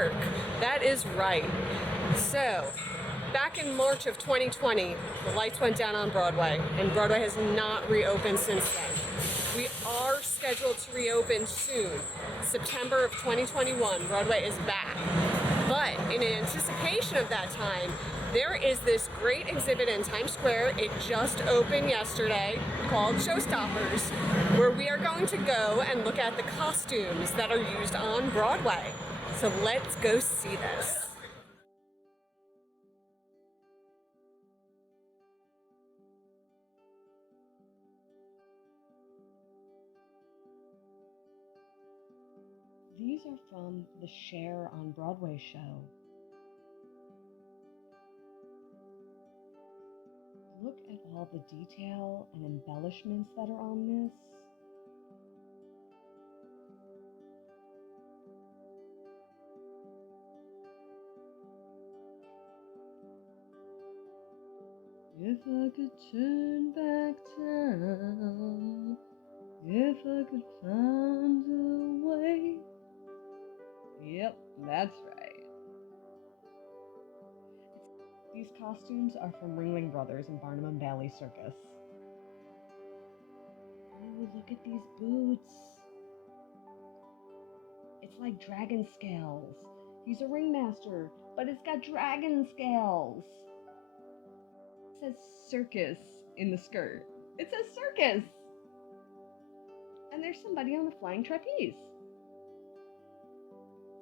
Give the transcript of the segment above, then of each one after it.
York. That is right. So, back in March of 2020, the lights went down on Broadway, and Broadway has not reopened since then. We are scheduled to reopen soon. September of 2021, Broadway is back. But in anticipation of that time, there is this great exhibit in Times Square. It just opened yesterday called Showstoppers, where we are going to go and look at the costumes that are used on Broadway. So let's go see this. These are from the Cher on Broadway show. Look at all the detail and embellishments that are on this. If I could turn back time, if I could find a way. Yep, that's right. These costumes are from Ringling Brothers and Barnum and Bailey Circus. Oh, look at these boots. It's like dragon scales. He's a ringmaster, but it's got dragon scales. It says circus in the skirt. It says circus! And there's somebody on a flying trapeze.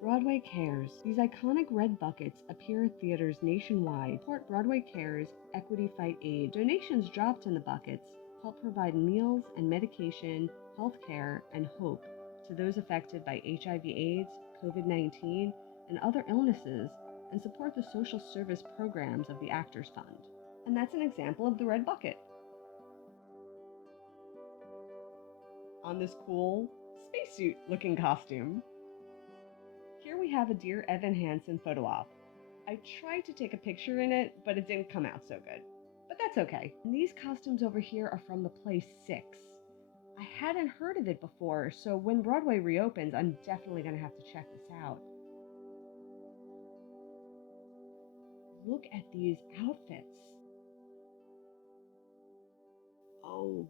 Broadway Cares. These iconic red buckets appear at theaters nationwide. Support Broadway Cares Equity Fight Aid. Donations dropped in the buckets help provide meals and medication, health care, and hope to those affected by HIV/AIDS, COVID-19, and other illnesses, and support the social service programs of the Actors Fund. And that's an example of the red bucket. On this cool spacesuit looking costume. Here we have a Dear Evan Hansen photo op. I tried to take a picture in it, but it didn't come out so good. But that's okay. And these costumes over here are from the play Six. I hadn't heard of it before, so when Broadway reopens, I'm definitely going to have to check this out. Look at these outfits. Oh,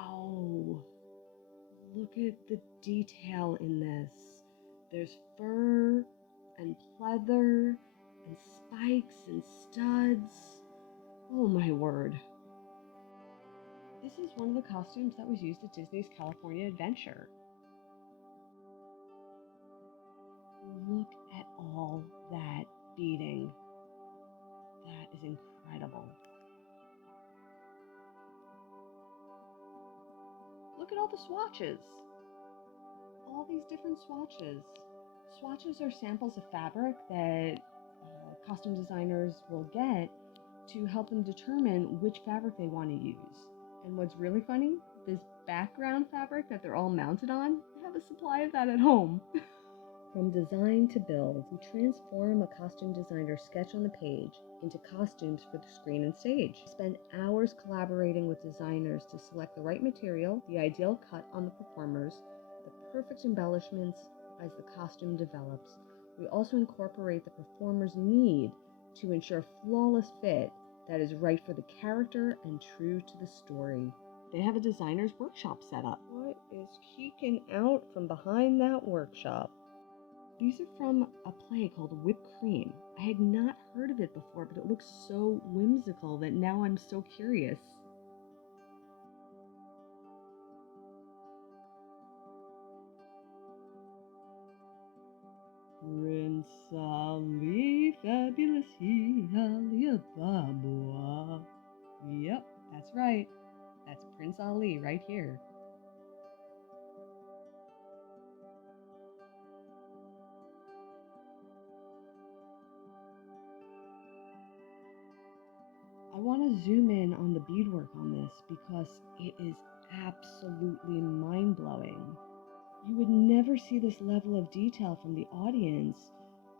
wow. Look at the detail in this. There's fur and pleather and spikes and studs. Oh my word. This is one of the costumes that was used at Disney's California Adventure. Look at all that beading. That is incredible. Look at all the swatches. All these different swatches. Swatches are samples of fabric that costume designers will get to help them determine which fabric they want to use. And what's really funny, this background fabric that they're all mounted on, I have a supply of that at home. From design to build, we transform a costume designer's sketch on the page into costumes for the screen and stage. We spend hours collaborating with designers to select the right material, the ideal cut on the performers, the perfect embellishments as the costume develops. We also incorporate the performer's need to ensure flawless fit that is right for the character and true to the story. They have a designer's workshop set up. What is keeking out from behind that workshop? These are from a play called Whipped Cream. I had not heard of it before, but it looks so whimsical that now I'm so curious. Prince Ali, fabulous he, Ali Ababa. Yep, that's right. That's Prince Ali right here. I want to zoom in on the beadwork on this because it is absolutely mind-blowing. You would never see this level of detail from the audience,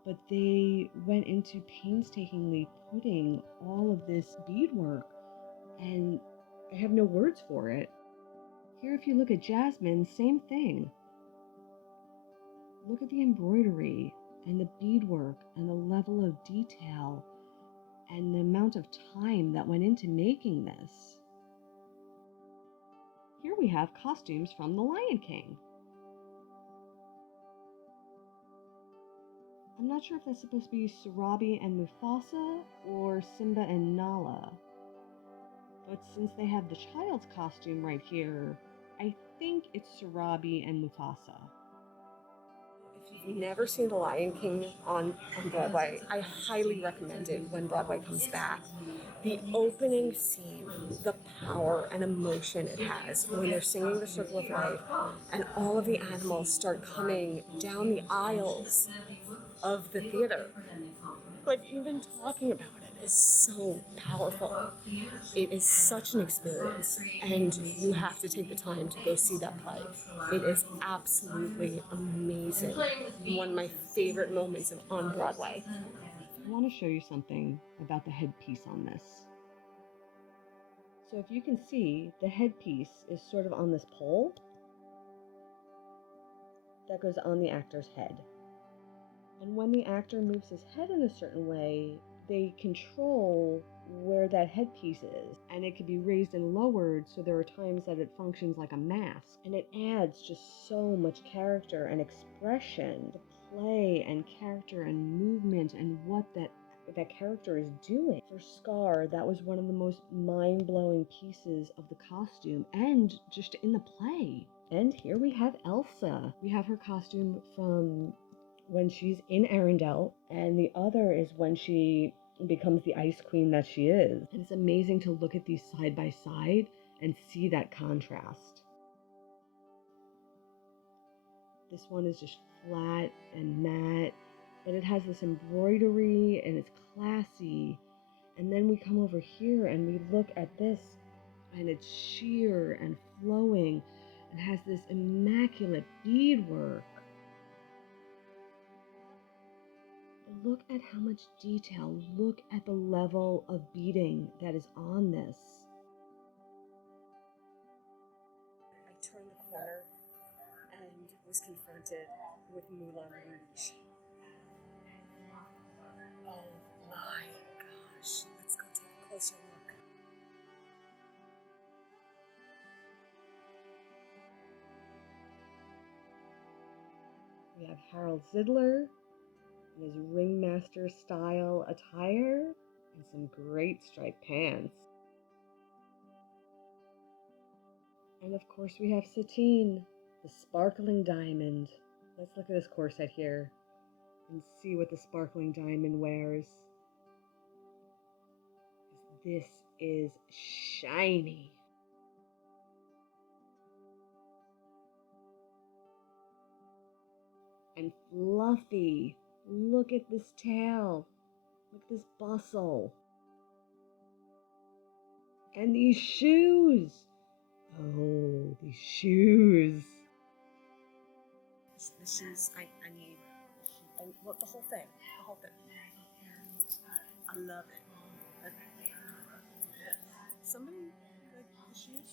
but they went into painstakingly putting all of this beadwork, and I have no words for it. Here, if you look at Jasmine, same thing. Look at the embroidery and the beadwork work and the level of detail and the amount of time that went into making this. Here we have costumes from The Lion King. I'm not sure if that's supposed to be Sarabi and Mufasa or Simba and Nala. But since they have the child's costume right here, I think it's Sarabi and Mufasa. If you've never seen The Lion King on Broadway, I highly recommend it when Broadway comes back. The opening scene, the power and emotion it has when they're singing The Circle of Life and all of the animals start coming down the aisles of the theater. Like, even talking about it is so powerful. It is such an experience, and you have to take the time to go see that play. It is absolutely amazing. One of my favorite moments on Broadway. I want to show you something about the headpiece on this. So if you can see, the headpiece is sort of on this pole that goes on the actor's head. And when the actor moves his head in a certain way, they control where that headpiece is. And it can be raised and lowered, so there are times that it functions like a mask. And it adds just so much character and expression, the play and character and movement and what that character is doing. For Scar, that was one of the most mind-blowing pieces of the costume and just in the play. And here we have Elsa. We have her costume from when she's in Arendelle, and the other is when she becomes the ice queen that she is. And it's amazing to look at these side by side and see that contrast. This one is just flat and matte, but it has this embroidery and it's classy. And then we come over here and we look at this, and it's sheer and flowing and has this immaculate beadwork. Look at how much detail, look at the level of beading that is on this. I turned the corner and was confronted with Moulin Rouge. Oh my gosh, let's go take a closer look. We have Harold Zidler in his ringmaster style attire and some great striped pants. And of course we have Satine, the sparkling diamond. Let's look at this corset here and see what the sparkling diamond wears. This is shiny. And fluffy. Look at this tail. Look at this bustle. And these shoes. Oh, these shoes. The shoes, I need. And look, the whole thing. I love it. Somebody, the shoes?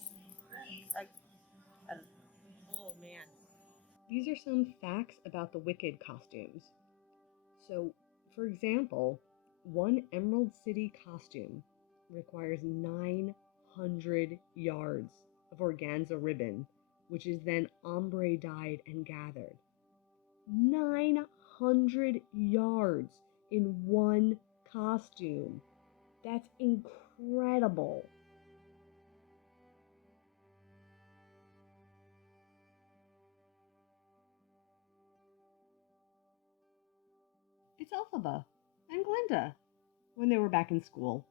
Oh man. These are some facts about the Wicked costumes. So, for example, one Emerald City costume requires 900 yards of organza ribbon, which is then ombre dyed and gathered. 900 yards in one costume. That's incredible. It's Elphaba and Glinda when they were back in school.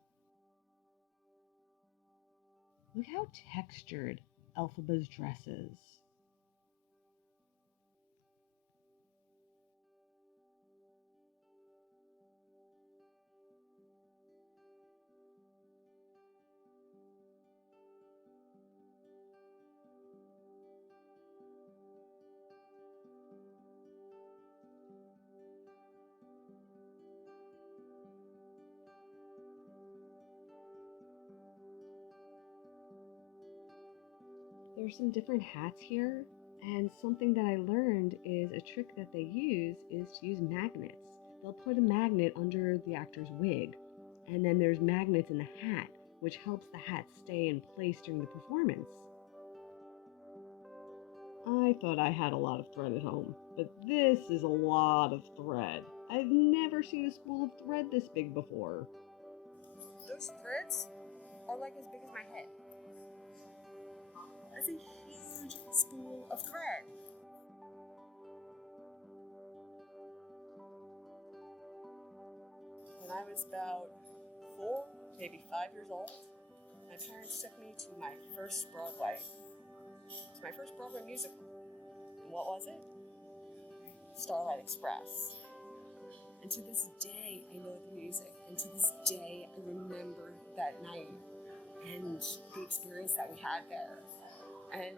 Look how textured Elphaba's dress is. There's some different hats here, and something that I learned is a trick that they use is to use magnets. they'll put a magnet under the actor's wig, and then there's magnets in the hat, which helps the hat stay in place during the performance. I thought I had a lot of thread at home, but this is a lot of thread. I've never seen a spool of thread this big before. Those threads are like as big as my head. That's a huge spool of thread. When I was about 4, maybe 5 years old, my parents took me to my first Broadway. It's my first Broadway musical. And what was it? Starlight Express. And to this day, I know the music. And to this day, I remember that night and the experience that we had there. And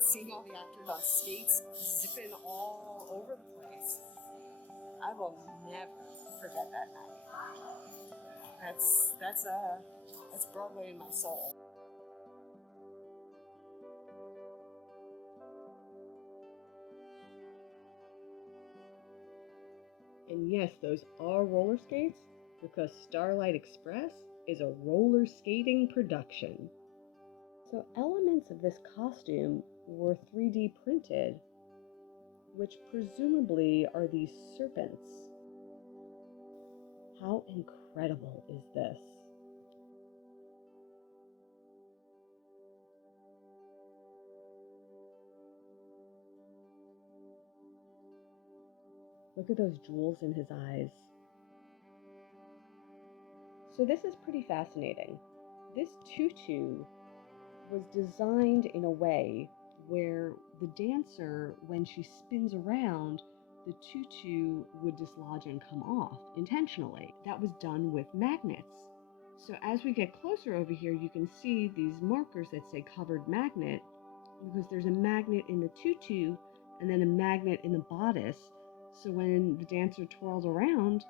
seeing all the actors on skates zipping all over the place. I will never forget that night. That's Broadway in my soul. And yes, those are roller skates, because Starlight Express is a roller skating production. So elements of this costume were 3D printed, which presumably are these serpents. How incredible is this? Look at those jewels in his eyes. So this is pretty fascinating. This tutu was designed in a way where the dancer, when she spins around, the tutu would dislodge and come off intentionally. That was done with magnets. So as we get closer over here, you can see these markers that say covered magnet, because there's a magnet in the tutu and then a magnet in the bodice. So when the dancer twirls around,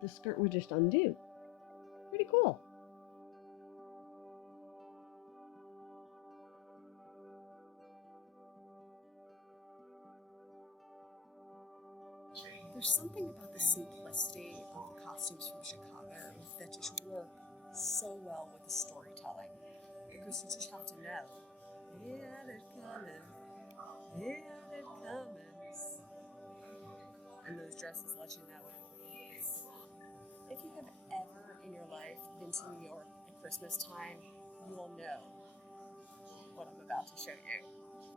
the skirt would just undo. Pretty cool. There's something about the simplicity of the costumes from Chicago that just work so well with the storytelling. Because you just have to know. Yeah, they're coming. Yeah, they're coming. And those dresses let you know. If you have ever in your life been to New York at Christmas time, you will know what I'm about to show you.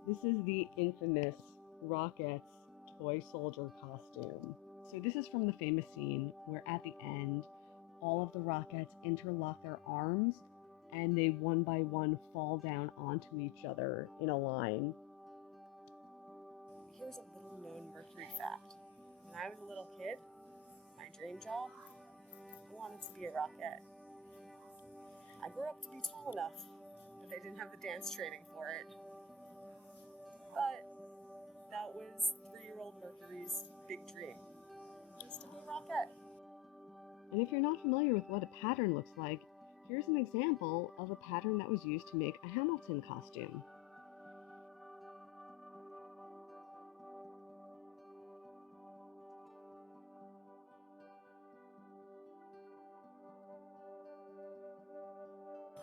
This is the infamous Rockettes toy soldier costume. So this is from the famous scene where at the end, all of the Rockettes interlock their arms and they one by one fall down onto each other in a line. Here's a little known Mercury fact. When I was a little kid, my dream job, I wanted to be a Rockette. I grew up to be tall enough, but I didn't have the dance training for it. But that was 3-year-old Mercury's big dream, was to be a Rockette. And if you're not familiar with what a pattern looks like, here's an example of a pattern that was used to make a Hamilton costume.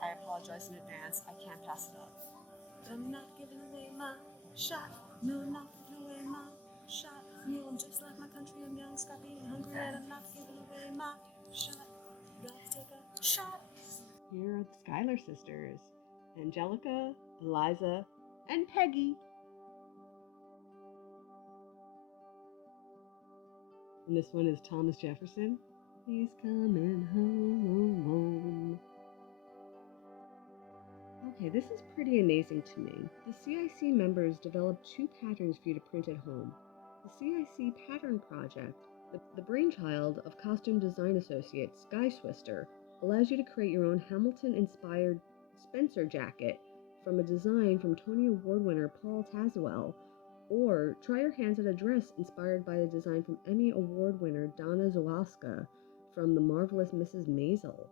I apologize in advance, I can't pass it up. I'm not giving away my shot. No, I'm not giving away my shot. You know, I'm just like my country, I'm young, scrappy, and hungry, and I'm not giving away my shot. Gotta take a shot. Here are the Schuyler sisters, Angelica, Eliza, and Peggy. And this one is Thomas Jefferson. He's coming home. Okay, this is pretty amazing to me. The CIC members developed 2 patterns for you to print at home. The CIC Pattern Project, the brainchild of costume design associate Sky Swister, allows you to create your own Hamilton-inspired Spencer jacket from a design from Tony Award winner Paul Tazewell, or try your hands at a dress inspired by a design from Emmy Award winner Donna Zawalska from The Marvelous Mrs. Maisel.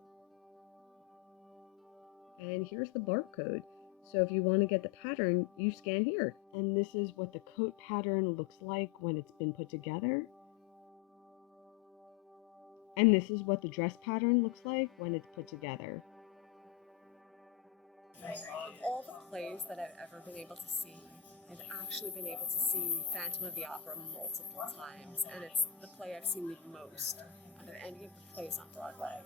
And here's the barcode. So if you want to get the pattern, you scan here. And this is what the coat pattern looks like when it's been put together. And this is what the dress pattern looks like when it's put together. Of all the plays that I've ever been able to see, I've actually been able to see Phantom of the Opera multiple times, and it's the play I've seen the most out of any of the plays on Broadway.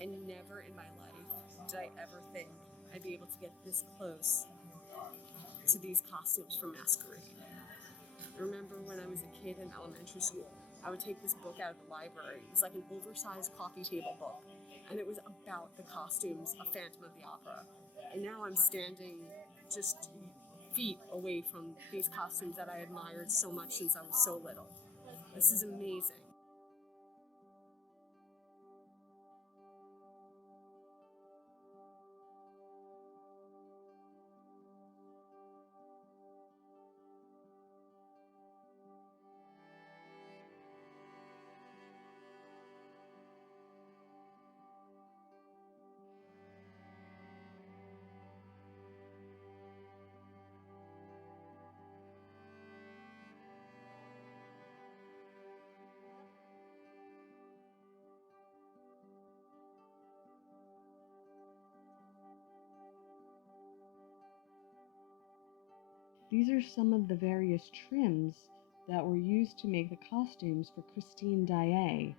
And never in my life did I ever think I'd be able to get this close to these costumes from Masquerade. I remember when I was a kid in elementary school, I would take this book out of the library. It was like an oversized coffee table book, and it was about the costumes of Phantom of the Opera. And now I'm standing just feet away from these costumes that I admired so much since I was so little. This is amazing. These are some of the various trims that were used to make the costumes for Christine Daae.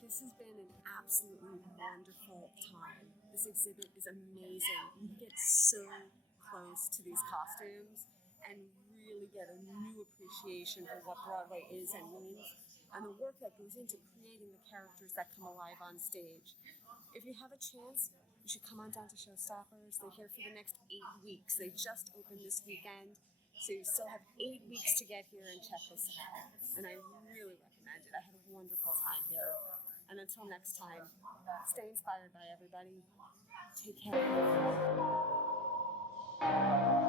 This has been an absolutely wonderful time. This exhibit is amazing. You get so close to these costumes and really get a new appreciation for what Broadway is and means, and the work that goes into creating the characters that come alive on stage. If you have a chance, you should come on down to Showstoppers. They're here for the next 8 weeks. They just opened this weekend, so you still have 8 weeks to get here and check this out. And I really recommend it. I had a wonderful time here. And until next time, stay inspired by everybody. Take care.